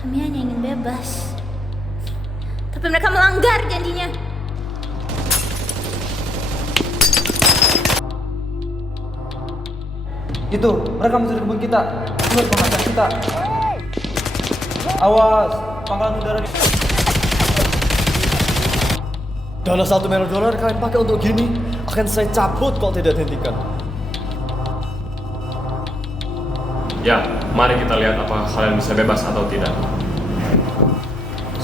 Kami hanya ingin bebas. Tapi mereka melanggar janjinya. Itu, mereka masuk di kebun kita. Menurut penghasilan kita. Awas, pangkalan udara. Dana $1 miliar kalian pakai untuk gini, akan saya cabut kalau tidak dihentikan. Ya, mari kita lihat apakah kalian bisa bebas atau tidak.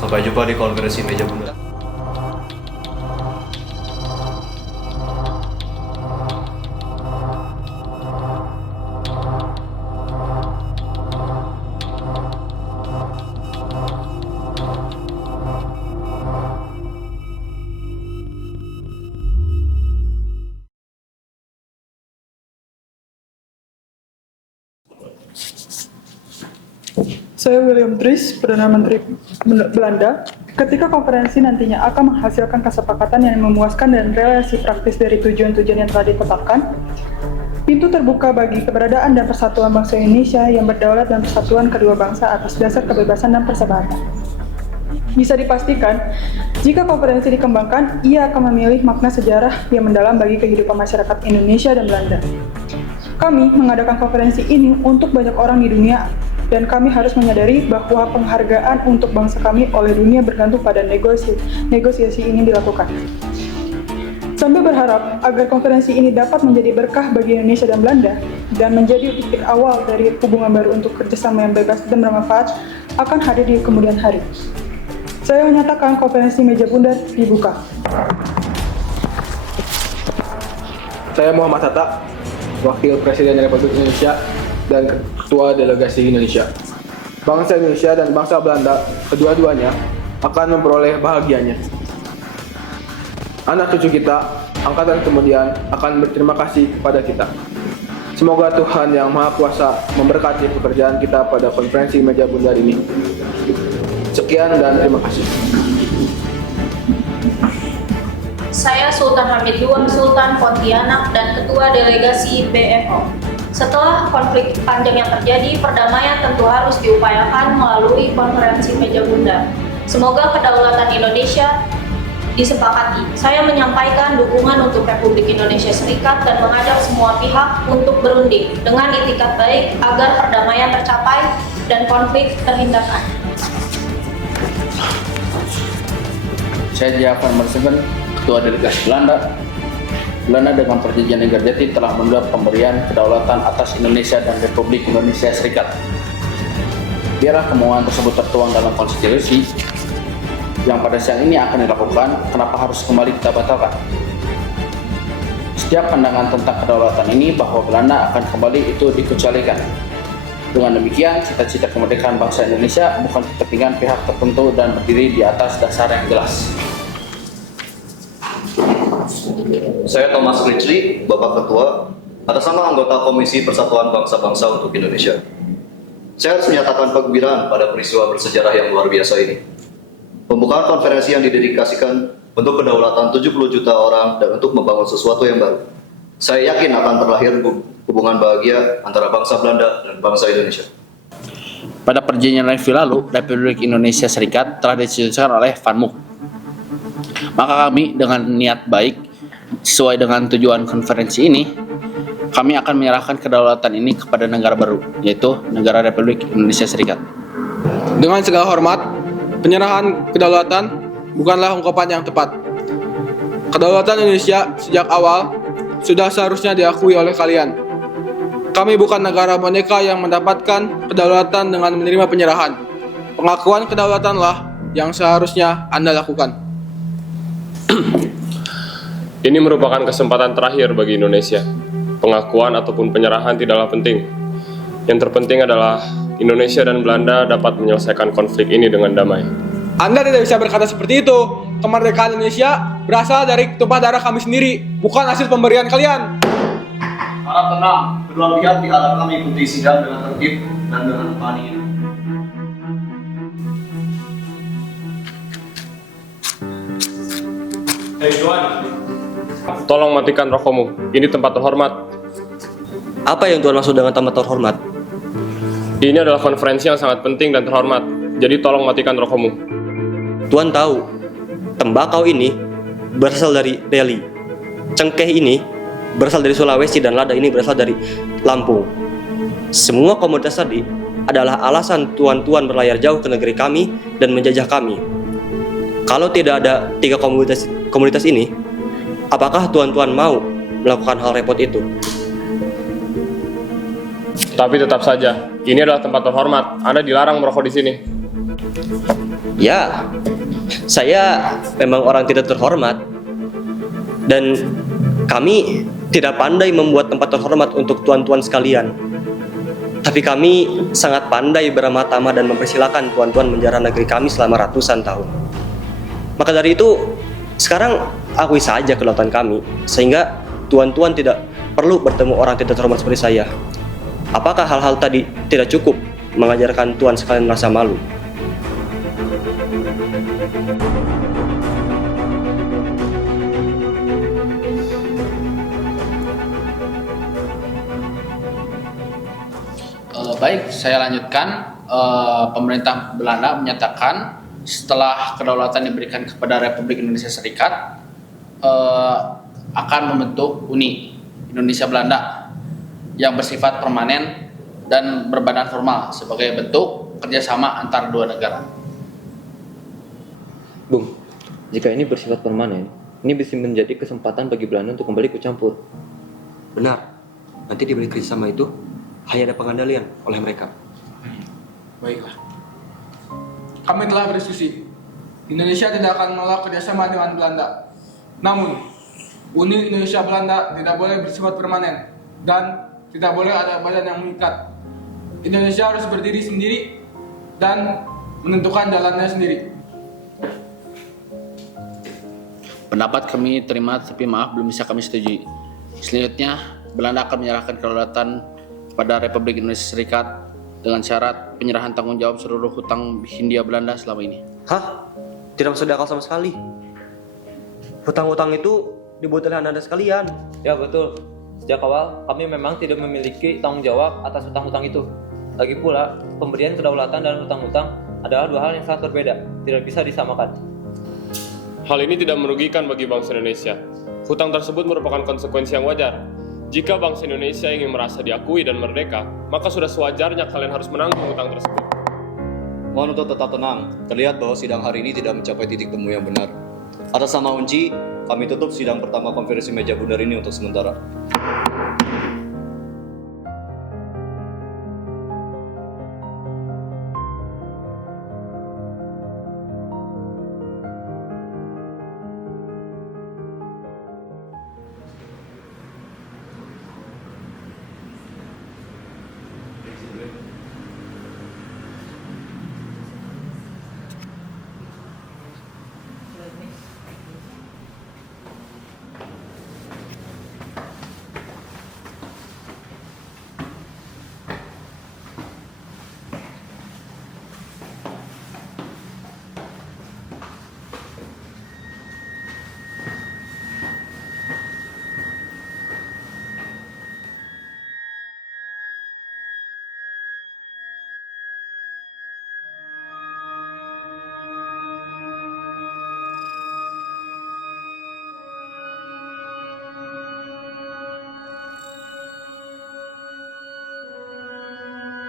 Sampai jumpa di konferensi meja bundar. Saya William Dries, Perdana Menteri Belanda. Ketika konferensi nantinya akan menghasilkan kesepakatan yang memuaskan dan realisasi praktis dari tujuan-tujuan yang telah ditetapkan, pintu terbuka bagi keberadaan dan persatuan bangsa Indonesia yang berdaulat dan persatuan kedua bangsa atas dasar kebebasan dan persahabatan. Bisa dipastikan, jika konferensi dikembangkan, ia akan memilih makna sejarah yang mendalam bagi kehidupan masyarakat Indonesia dan Belanda. Kami mengadakan konferensi ini untuk banyak orang di dunia, dan kami harus menyadari bahwa penghargaan untuk bangsa kami oleh dunia bergantung pada negosiasi ini dilakukan. Sambil berharap agar konferensi ini dapat menjadi berkah bagi Indonesia dan Belanda, dan menjadi titik awal dari hubungan baru untuk kerjasama yang bebas dan bermanfaat, akan hadir di kemudian hari. Saya menyatakan konferensi meja bundar dibuka. Saya Muhammad Hatta, Wakil Presiden Republik Indonesia dan Ketua Delegasi Indonesia. Bangsa Indonesia dan bangsa Belanda, kedua-duanya, akan memperoleh bahagianya. Anak cucu kita, angkatan kemudian, akan berterima kasih kepada kita. Semoga Tuhan Yang Maha Kuasa memberkati pekerjaan kita pada konferensi meja bundar ini. Sekian dan terima kasih. Saya Sultan Hamid II Sultan Pontianak dan Ketua Delegasi BMO. Setelah konflik panjang yang terjadi, perdamaian tentu harus diupayakan melalui konferensi meja bundar. Semoga kedaulatan Indonesia disepakati. Saya menyampaikan dukungan untuk Republik Indonesia Serikat dan mengajak semua pihak untuk berunding dengan itikat baik agar perdamaian tercapai dan konflik terhindarkan. Saya Jafar Marseven, Ketua Delegasi Belanda. Belanda dengan perjanjian Enggarjati telah menunda pemberian kedaulatan atas Indonesia dan Republik Indonesia Serikat. Biarlah kemauan tersebut tertuang dalam konstitusi yang pada siang ini akan dilakukan, kenapa harus kembali kita batalkan? Setiap pandangan tentang kedaulatan ini bahwa Belanda akan kembali itu dikecualikan. Dengan demikian, cita-cita kemerdekaan bangsa Indonesia bukan kepentingan pihak tertentu dan berdiri di atas dasar yang jelas. Saya Thomas Ritchie, Bapak Ketua, atas nama anggota Komisi Persatuan Bangsa-Bangsa untuk Indonesia. Saya harus menyatakan kegembiraan pada peristiwa bersejarah yang luar biasa ini. Pembukaan konferensi yang didedikasikan untuk kedaulatan 70 juta orang dan untuk membangun sesuatu yang baru. Saya yakin akan terlahir hubungan bahagia antara bangsa Belanda dan bangsa Indonesia. Pada perjanjian revisi lalu, Republik Indonesia Serikat telah dicetuskan oleh Van Mook. Maka kami dengan niat baik, sesuai dengan tujuan konferensi ini, kami akan menyerahkan kedaulatan ini kepada negara baru, yaitu negara Republik Indonesia Serikat. Dengan segala hormat, penyerahan kedaulatan bukanlah ungkapan yang tepat. Kedaulatan Indonesia sejak awal sudah seharusnya diakui oleh kalian. Kami bukan negara boneka yang mendapatkan kedaulatan dengan menerima penyerahan. Pengakuan kedaulatanlah yang seharusnya Anda lakukan. Ini merupakan kesempatan terakhir bagi Indonesia. Pengakuan ataupun penyerahan tidaklah penting. Yang terpenting adalah Indonesia dan Belanda dapat menyelesaikan konflik ini dengan damai. Anda tidak bisa berkata seperti itu. Kemerdekaan Indonesia berasal dari tumpah darah kami sendiri, bukan hasil pemberian kalian. Harap tenang, kedua pihak diharap kami ikuti sidang dengan tertib dan dengan berani. Hei Tuan, tolong matikan rokokmu. Ini tempat terhormat. Apa yang Tuan maksud dengan tempat terhormat? Ini adalah konferensi yang sangat penting dan terhormat. Jadi tolong matikan rokokmu. Tuan tahu, tembakau ini berasal dari Delhi. Cengkeh ini berasal dari Sulawesi dan lada ini berasal dari Lampung. Semua komoditas tadi adalah alasan tuan-tuan berlayar jauh ke negeri kami dan menjajah kami. Kalau tidak ada 3 komoditas ini, apakah tuan-tuan mau melakukan hal repot itu? Tapi tetap saja, ini adalah tempat terhormat. Anda dilarang merokok di sini. Ya, saya memang orang tidak terhormat. Dan kami tidak pandai membuat tempat terhormat untuk tuan-tuan sekalian. Tapi kami sangat pandai beramah-tamah dan mempersilahkan tuan-tuan menjara negeri kami selama ratusan tahun. Maka dari itu, sekarang akui saja kedaulatan kami, sehingga tuan-tuan tidak perlu bertemu orang tidak terhormat seperti saya. Apakah hal-hal tadi tidak cukup mengajarkan tuan sekalian merasa malu? Baik, saya lanjutkan. Pemerintah Belanda menyatakan setelah kedaulatan diberikan kepada Republik Indonesia Serikat, akan membentuk Uni Indonesia Belanda yang bersifat permanen dan berbadan formal sebagai bentuk kerjasama antar dua negara. Bung, jika ini bersifat permanen, ini bisa menjadi kesempatan bagi Belanda untuk kembali ikut campur. Benar, nanti di balik kerjasama itu hanya ada pengendalian oleh mereka. Baiklah. Kami telah berdiskusi. Indonesia tidak akan menolak kerjasama dengan Belanda. Namun, Uni Indonesia Belanda tidak boleh bersifat permanen dan tidak boleh ada badan yang mengikat. Indonesia harus berdiri sendiri dan menentukan jalannya sendiri. Pendapat kami terima, tapi maaf belum bisa kami setujui. Selanjutnya, Belanda akan menyerahkan kedaulatan kepada Republik Indonesia Serikat dengan syarat penyerahan tanggung jawab seluruh hutang Hindia Belanda selama ini. Hah? Tidak masuk akal sama sekali. Hutang-hutang itu dibuat oleh anda sekalian. Ya betul. Sejak awal kami memang tidak memiliki tanggung jawab atas hutang-hutang itu. Lagi pula, pemberian kedaulatan dan hutang-hutang adalah dua hal yang sangat berbeda, tidak bisa disamakan. Hal ini tidak merugikan bagi bangsa Indonesia. Hutang tersebut merupakan konsekuensi yang wajar. Jika bangsa Indonesia ingin merasa diakui dan merdeka, maka sudah sewajarnya kalian harus menanggung hutang tersebut. Mohon untuk tetap tenang. Terlihat bahwa sidang hari ini tidak mencapai titik temu yang benar. Atas nama Unci, kami tutup sidang pertama konferensi meja bundar ini untuk sementara.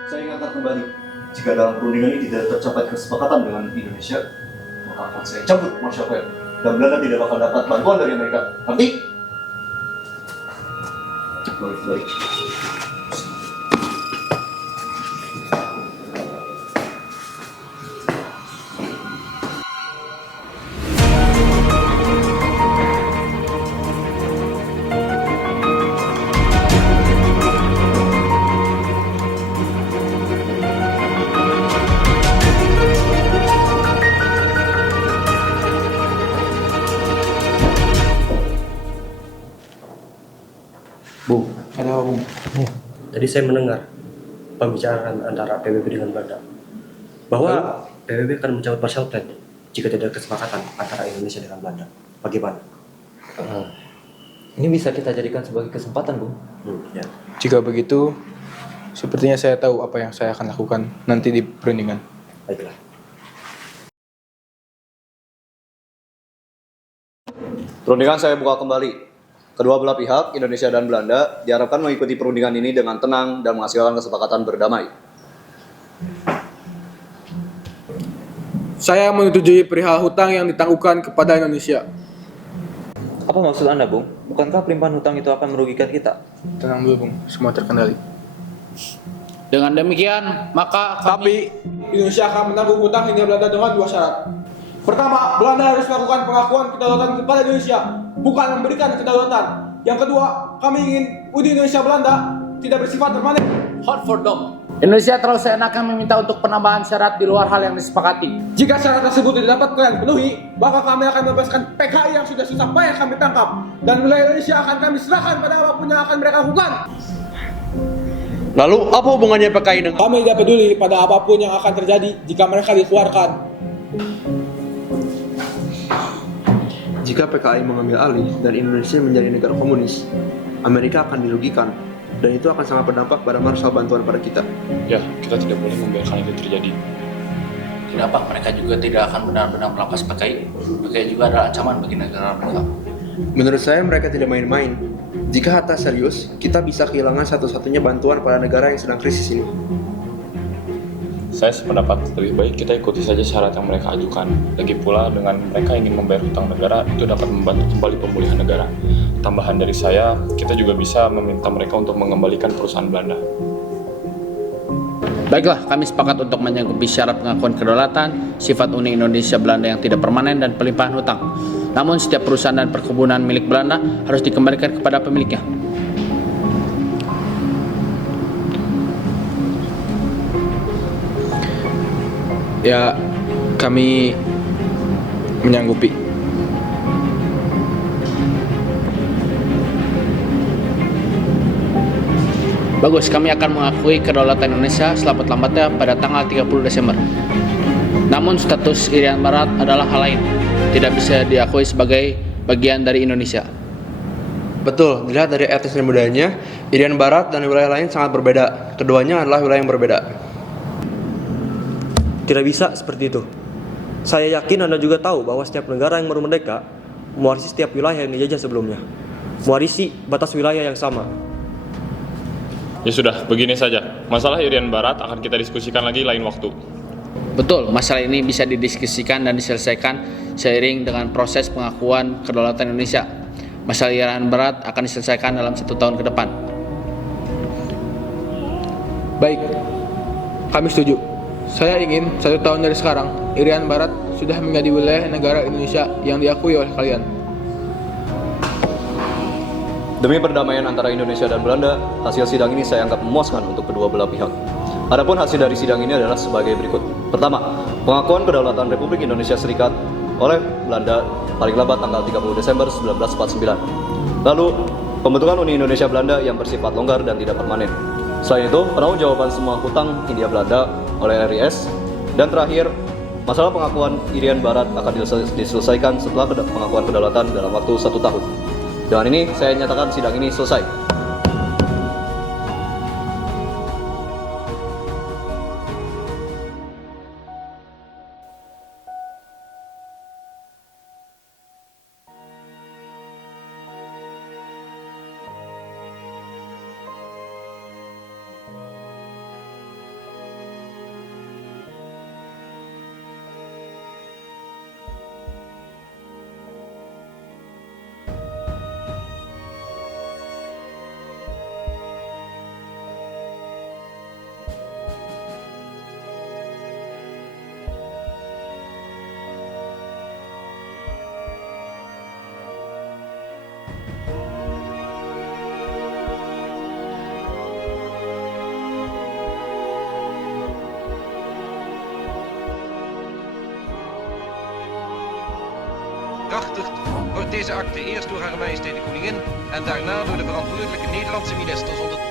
Saya ingatkan kembali, jika dalam perundingan ini tidak tercapai kesepakatan dengan Indonesia, maka akan saya cabut martial plan dan Belanda tidak bakal dapat bantuan dari Amerika. Ngerti? Baik. Bung, Ada apa, Bung? tadi saya mendengar pembicaraan antara PBB dengan Belanda bahwa PBB akan mencabut partial plan jika tidak ada kesepakatan antara Indonesia dengan Belanda. Bagaimana? Ini bisa kita jadikan sebagai kesempatan, Bung. Ya. Jika begitu, sepertinya saya tahu apa yang saya akan lakukan nanti di perundingan. Baiklah. Perundingan saya buka kembali. Kedua belah pihak, Indonesia dan Belanda, diharapkan mengikuti perundingan ini dengan tenang dan menghasilkan kesepakatan berdamai. Saya menyetujui perihal hutang yang ditangguhkan kepada Indonesia. Apa maksud Anda, Bung? Bukankah pelimpahan hutang itu akan merugikan kita? Tenang dulu, Bung. Semua terkendali. Dengan demikian, maka Tapi Indonesia akan menanggung hutang hingga Belanda dengan 2 syarat. Pertama, Belanda harus melakukan pengakuan kedaulatan kepada Indonesia, bukan memberikan kedaulatan. Yang kedua, kami ingin Uni Indonesia Belanda tidak bersifat permanen. hot for dom. Indonesia terlalu seenaknya meminta untuk penambahan syarat di luar hal yang disepakati. Jika syarat tersebut tidak dapat kalian penuhi, maka kami akan membebaskan PKI yang sudah susah payah kami tangkap, dan wilayah Indonesia akan kami serahkan pada apapun yang akan mereka lakukan. Lalu apa hubungannya PKI dengan... Kami tidak peduli pada apapun yang akan terjadi jika mereka dikeluarkan. Jika PKI mengambil alih dan Indonesia menjadi negara komunis, Amerika akan dirugikan, dan itu akan sangat berdampak pada marshal bantuan pada kita. Ya, kita tidak boleh membiarkan itu terjadi. Tidak apa, mereka juga tidak akan benar-benar melepas PKI. PKI juga adalah ancaman bagi negara mereka. Menurut saya mereka tidak main-main. Jika hatta serius, kita bisa kehilangan satu-satunya bantuan pada negara yang sedang krisis ini. Saya sependapat, lebih baik kita ikuti saja syarat yang mereka ajukan. Lagi pula, dengan mereka ingin membayar hutang negara, itu dapat membantu kembali pemulihan negara. Tambahan dari saya, kita juga bisa meminta mereka untuk mengembalikan perusahaan Belanda. Baiklah, kami sepakat untuk menyanggupi syarat pengakuan kedaulatan, sifat Uni Indonesia Belanda yang tidak permanen, dan pelimpahan hutang. Namun setiap perusahaan dan perkebunan milik Belanda harus dikembalikan kepada pemiliknya. Ya, kami menyanggupi. Bagus, kami akan mengakui kedaulatan Indonesia selambat-lambatnya pada tanggal 30 Desember. Namun status Irian Barat adalah hal lain, tidak bisa diakui sebagai bagian dari Indonesia. Betul, dilihat dari etnis dan budayanya, Irian Barat dan wilayah lain sangat berbeda. Keduanya adalah wilayah yang berbeda. Tidak bisa seperti itu. Saya yakin Anda juga tahu bahwa setiap negara yang baru merdeka mewarisi setiap wilayah yang dijajah sebelumnya. Mewarisi batas wilayah yang sama. Ya sudah, begini saja. Masalah Irian Barat akan kita diskusikan lagi lain waktu. Betul, masalah ini bisa didiskusikan dan diselesaikan seiring dengan proses pengakuan kedaulatan Indonesia. Masalah Irian Barat akan diselesaikan dalam 1 tahun ke depan. Baik, kami setuju. Saya ingin 1 tahun dari sekarang, Irian Barat sudah menjadi wilayah negara Indonesia yang diakui oleh kalian. Demi perdamaian antara Indonesia dan Belanda, hasil sidang ini saya anggap memuaskan untuk kedua belah pihak. Adapun hasil dari sidang ini adalah sebagai berikut. Pertama, pengakuan kedaulatan Republik Indonesia Serikat oleh Belanda paling lambat tanggal 30 Desember 1949. Lalu, pembentukan Uni Indonesia Belanda yang bersifat longgar dan tidak permanen. Selain itu, penanggung-jawaban semua hutang Hindia Belanda oleh RIS. Dan terakhir, masalah pengakuan Irian Barat akan diselesaikan setelah pengakuan kedaulatan dalam waktu 1 tahun. Dengan ini, saya nyatakan sidang ini selesai. Bekrachtigd wordt deze akte eerst door Haar Majesteit de Koningin en daarna door de verantwoordelijke Nederlandse ministers onder